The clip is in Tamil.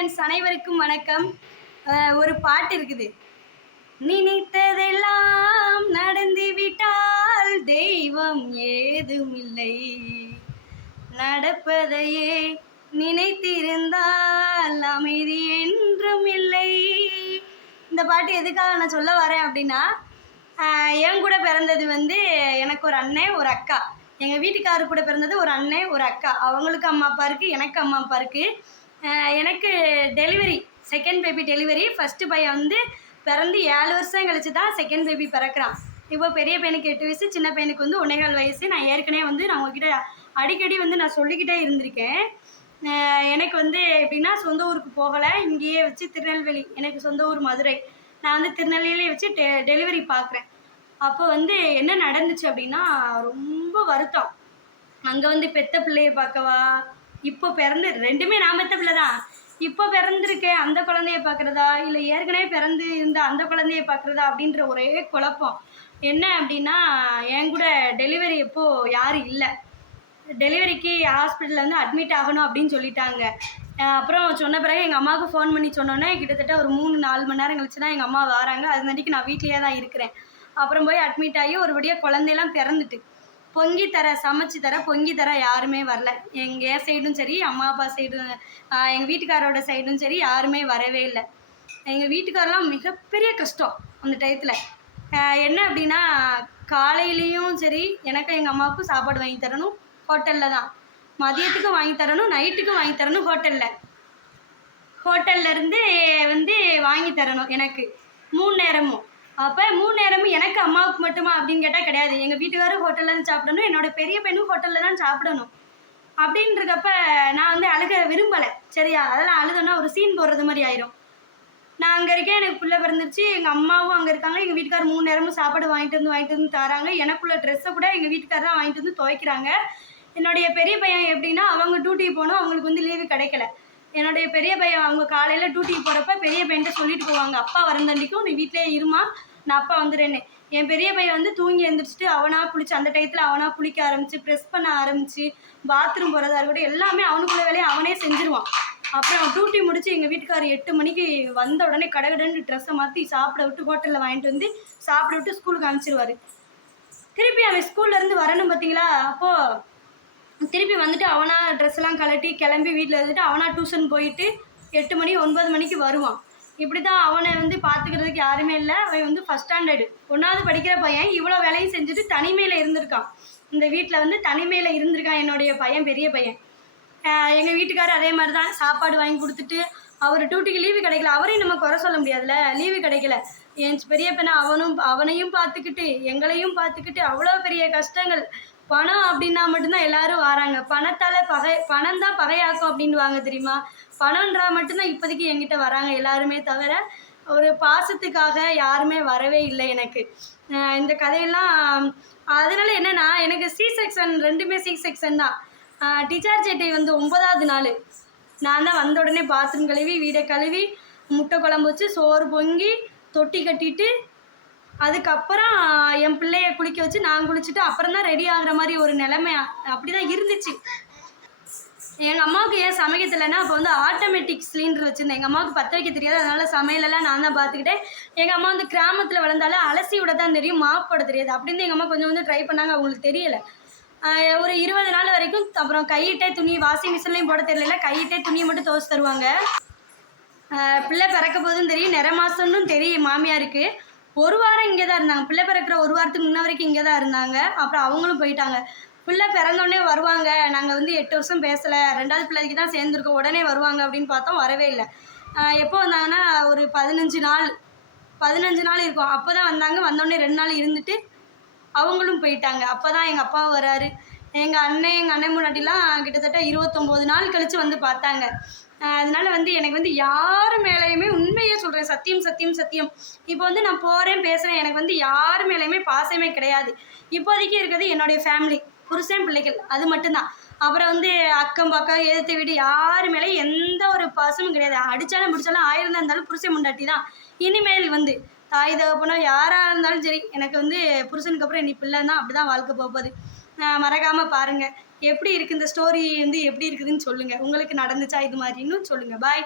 ஃப்ரெண்ட்ஸ் அனைவருக்கும் வணக்கம். ஒரு பாட்டு இருக்குது. நினைத்ததெல்லாம் நடந்து விட்டால் தெய்வம் ஏதும் இல்லை நடப்பதையே நினைத்திருந்தால் அமைதி என்றும் இல்லை. இந்த பாட்டு எதுக்காக நான் சொல்ல வரேன் அப்படின்னா என் கூட பிறந்தது வந்து எனக்கு ஒரு அண்ணன் ஒரு அக்கா. எங்கள் வீட்டுக்காரர் கூட பிறந்தது ஒரு அண்ணன் ஒரு அக்கா. அவங்களுக்கு அம்மா அப்பா இருக்குது எனக்கு அம்மா அப்பா இருக்குது எனக்கு delivery second baby delivery first பையன் வந்து பிறந்து ஏழு வருஷம் கழிச்சு தான் செகண்ட் பேபி பிறக்கிறான். இப்போ பெரிய பையனுக்கு எட்டு வயசு சின்ன பையனுக்கு வந்து ஒன்னேகால் வயசு. நான் ஏற்கனவே வந்து நான் உங்ககிட்ட அடிக்கடி வந்து நான் சொல்லிக்கிட்டே இருந்திருக்கேன். எனக்கு வந்து எப்படின்னா சொந்த ஊருக்கு போகலை. இங்கேயே வச்சு திருநெல்வேலி எனக்கு சொந்த ஊர் மதுரை. நான் வந்து திருநெல்வேலியிலே வச்சு டெ டெலிவரி பார்க்குறேன். அப்போ வந்து என்ன நடந்துச்சு அப்படின்னா ரொம்ப வருத்தம். அங்கே வந்து பெத்த பிள்ளையை பார்க்கவா? இப்போ பிறந்து ரெண்டுமே நான் பெத்த பிள்ளை தான். இப்போ பிறந்திருக்கேன் அந்த குழந்தைய பார்க்குறதா? இல்லை ஏற்கனவே பிறந்து இருந்த அந்த குழந்தைய பார்க்குறதா? அப்படின்ற ஒரே குழப்பம். என்ன அப்படின்னா என் கூட டெலிவரி எப்போ யாரும் இல்லை. டெலிவரிக்கு ஹாஸ்பிட்டலில் வந்து அட்மிட் ஆகணும் அப்படின்னு சொல்லிட்டாங்க. அப்புறம் சொன்ன பிறகு எங்கள் அம்மாவுக்கு ஃபோன் பண்ணி சொன்னோன்னே கிட்டத்தட்ட ஒரு மூணு நாலு மணி நேரம் கழிச்சு தான் எங்கள் அம்மா வராங்க. அது நான் வீட்லேயே தான் இருக்கிறேன். அப்புறம் போய் அட்மிட் ஆகி ஒருபடியாக குழந்தையெல்லாம் பிறந்துட்டு. பொங்கி தர சமைச்சு தர பொங்கி தர யாருமே வரல. எங்கள் சைடும் சரி அம்மா அப்பா சைடும் எங்கள் வீட்டுக்காரோட சைடும் சரி யாருமே வரவே இல்லை. எங்கள் வீட்டுக்காரெலாம் மிகப்பெரிய கஷ்டம் அந்த டயத்தில் என்ன அப்படின்னா காலையிலையும் சரி எனக்கும் எங்கள் அம்மாவுக்கும் சாப்பாடு வாங்கி தரணும் ஹோட்டலில் தான். மதியத்துக்கும் வாங்கி தரணும் நைட்டுக்கும் வாங்கி தரணும் ஹோட்டலில் ஹோட்டல்ல இருந்து வந்து வாங்கி தரணும் எனக்கு. மூணு நேரமும். அப்போ மூணு நேரமும் எனக்கு அம்மாவுக்கு மட்டுமா அப்படின்னு கேட்டால் கிடையாது. எங்கள் வீட்டுக்காரும் ஹோட்டலில் தான் சாப்பிடணும் என்னோட பெரிய பையனும் ஹோட்டலில் தான் சாப்பிடணும். அப்படின்றக்கப்ப நான் வந்து அழுக விரும்பலை. சரியா? அதெல்லாம் அழுதோன்னா ஒரு சீன் போடுறது மாதிரி ஆயிரும். நான் அங்கே இருக்கேன் எனக்கு பிள்ளை பிறந்துருச்சு எங்கள் அம்மாவும் அங்கே இருக்காங்க எங்கள் வீட்டுக்கார் மூணு நேரமும் சாப்பாடு வாங்கிட்டு வந்து வாங்கிட்டு வந்து தராங்க. எனக்குள்ள ட்ரெஸ்ஸை கூட எங்கள் வீட்டுக்கார் தான் வாங்கிட்டு வந்து துவைக்கிறாங்க. என்னுடைய பெரிய பையன் எப்படின்னா அவங்க டியூட்டிக்கு போகணும் அவங்களுக்கு வந்து லீவு கிடைக்கல. என்னுடைய பெரிய பையன் அவங்க காலையில் டியூட்டிக்கு போகிறப்ப பெரிய பையன்கிட்ட சொல்லிட்டு போவாங்க அப்பா வரந்தண்டிக்கும் நீ வீட்டிலே இருமா. நான் அப்பா வந்துடுறேன்னு. என் பெரிய பையன் வந்து தூங்கி எழுந்திரிச்சிட்டு அவனாக குளிச்சு அந்த டயத்தில் அவனாக குளிக்க ஆரம்பிச்சு ப்ரெஸ் பண்ண ஆரம்பிச்சு பாத்ரூம் போகிறதா இருக்கட்டும் எல்லாமே அவனுக்குள்ள வேலையை அவனே செஞ்சுருவான். அப்புறம் டியூட்டி முடிச்சு எங்கள் வீட்டுக்காரர் எட்டு மணிக்கு வந்த உடனே கடகடன்னு ட்ரெஸ்ஸை மாற்றி சாப்பிட விட்டு ஹோட்டலில் வாங்கிட்டு வந்து சாப்பிட விட்டு ஸ்கூலுக்கு அனுப்பிச்சிருவாரு. திருப்பி அவன் ஸ்கூல்ல இருந்து வரணும் பார்த்தீங்களா அப்போது திருப்பி வந்துட்டு அவனாக ட்ரெஸ்லாம் கலட்டி கழட்டி கிளம்பி வீட்டில் இருந்துட்டு அவனா டியூஷன் போயிட்டு எட்டு மணி ஒன்பது மணிக்கு வருவான். இப்படி தான் அவனை வந்து பார்த்துக்கிறதுக்கு யாருமே இல்லை. அவன் வந்து ஃபஸ்ட் ஸ்டாண்டர்டு ஒன்றாவது படிக்கிற பையன் இவ்வளோ வேலையும் செஞ்சுட்டு தனிமையில் இருந்திருக்கான். இந்த வீட்டில் வந்து தனிமையில் இருந்திருக்கான் என்னுடைய பையன் பெரிய பையன். எங்கள் வீட்டுக்காரர் அதே மாதிரி தான் சாப்பாடு வாங்கி கொடுத்துட்டு அவர் டியூட்டிக்கு லீவு கிடைக்கல. அவரையும் நம்ம குறை சொல்ல முடியாதுல்ல? லீவு கிடைக்கல. என் பெரிய பையனை அவனும் அவனையும் பார்த்துக்கிட்டு எங்களையும் பார்த்துக்கிட்டு அவ்வளோ பெரிய கஷ்டங்கள். பணம் அப்படின்னா மட்டும்தான் எல்லாரும் வராங்க. பணத்தால் பகை பணம் தான் பகையாக்கும் அப்படின்வாங்க தெரியுமா? பணம்ன்றா மட்டும்தான் இப்போதைக்கு என்கிட்ட வராங்க எல்லாருமே தவிர ஒரு பாசத்துக்காக யாருமே வரவே இல்லை எனக்கு. இந்த கதையெல்லாம் அதனால என்னன்னா எனக்கு சி செக்ஷன் ரெண்டுமே சி செக்ஷன் தான். டீச்சர் சேட்டை வந்து ஒன்பதாவது நாள். நான் தான் வந்த உடனே பாத்ரூம் கழுவி வீடை கழுவி முட்டை குழம்பு வச்சு சோறு பொங்கி தொட்டி கட்டிட்டு அதுக்கப்புறம் என் பிள்ளைய குளிக்க வச்சு நான் குளிச்சுட்டு அப்புறம் தான் ரெடி ஆகுற மாதிரி ஒரு நிலைமை அப்படி தான் இருந்துச்சு. எங்கள் அம்மாவுக்கு ஏன் சமைக்க தெரியலன்னா அப்போ வந்து ஆட்டோமேட்டிக் சிலிண்டர் வச்சுருந்தேன். எங்கள் அம்மாவுக்கு பற்ற வைக்க தெரியாது. அதனால் சமையலெல்லாம் நான் தான் பார்த்துக்கிட்டேன் எங்கள் அம்மா வந்து கிராமத்தில் வளர்ந்தாலும் அலசி விட தான் தெரியும் மாப் போட தெரியாது. அப்படின்னு எங்கள் அம்மா கொஞ்சம் வந்து ட்ரை பண்ணாங்க. அவங்களுக்கு தெரியலை. ஒரு இருபது நாள் வரைக்கும் அப்புறம் கையிட்டே துணி வாஷிங் மிஷின்லையும் போட தெரியல. கையிட்டே துணியை மட்டும் துவைச்சு தருவாங்க. பிள்ளை பிறக்க போதும் தெரியும். நிற மாதம்னு தெரியும். மாமியாருக்கு ஒரு வாரம் இங்கே தான் இருந்தாங்க. பிள்ளை பிறக்கிற ஒரு வாரத்துக்கு முன்ன வரைக்கும் இங்கே தான் இருந்தாங்க. அப்புறம் அவங்களும் போயிட்டாங்க. பிள்ளை பிறந்தோடனே வருவாங்க. நாங்கள் வந்து எட்டு வருஷம் பேசலை. ரெண்டாவது பிள்ளைக்கு தான் சேர்ந்துருக்கோம். உடனே வருவாங்க அப்படின்னு பார்த்தோம். வரவே இல்லை. எப்போ வந்தாங்கன்னா ஒரு பதினஞ்சு நாள் பதினஞ்சு நாள் இருக்கும். அப்போ தான் வந்தாங்க. வந்தோடனே ரெண்டு நாள் இருந்துட்டு அவங்களும் போயிட்டாங்க. அப்போ தான் எங்கள் அப்பா வராரு. எங்கள் அண்ணன் எங்கள் அண்ணன் முன்னாடிலாம் கிட்டத்தட்ட இருபத்தொம்போது நாள் கழித்து வந்து பார்த்தாங்க. அதனால் அதனால வந்து எனக்கு வந்து யார் மேலேயுமே உண்மையே சொல்கிறேன் சத்தியம் சத்தியம் சத்தியம். இப்போ வந்து நான் போகிறேன் பேசுகிறேன் எனக்கு வந்து யார் மேலேயுமே பாசமே கிடையாது. இப்போதைக்கு இருக்கிறது என்னுடைய ஃபேமிலி புருஷன் பிள்ளைகள் அது மட்டும்தான். அப்புறம் வந்து அக்கம் பக்கம் எதிர்த்து வீடு யார் மேலேயும் எந்த ஒரு பாசமும் கிடையாது. அடித்தாலும் பிடிச்சாலும் ஆயிரம் தான் இருந்தாலும் புருஷன் முண்டாட்டி தான். இனிமேல் வந்து தாய் தகப்பனோ யாராக இருந்தாலும் சரி எனக்கு வந்து புருஷனுக்கு அப்புறம் நீ பிள்ளை தான். அப்படி தான் வாழ்க்கை போகுது. மறக்காமல் பாருங்கள் எப்படி இருக்குது இந்த ஸ்டோரி வந்து எப்படி இருக்குதுன்னு சொல்லுங்கள் உங்களுக்கு நடந்துச்சா இது மாதிரின்னு சொல்லுங்கள் பாய்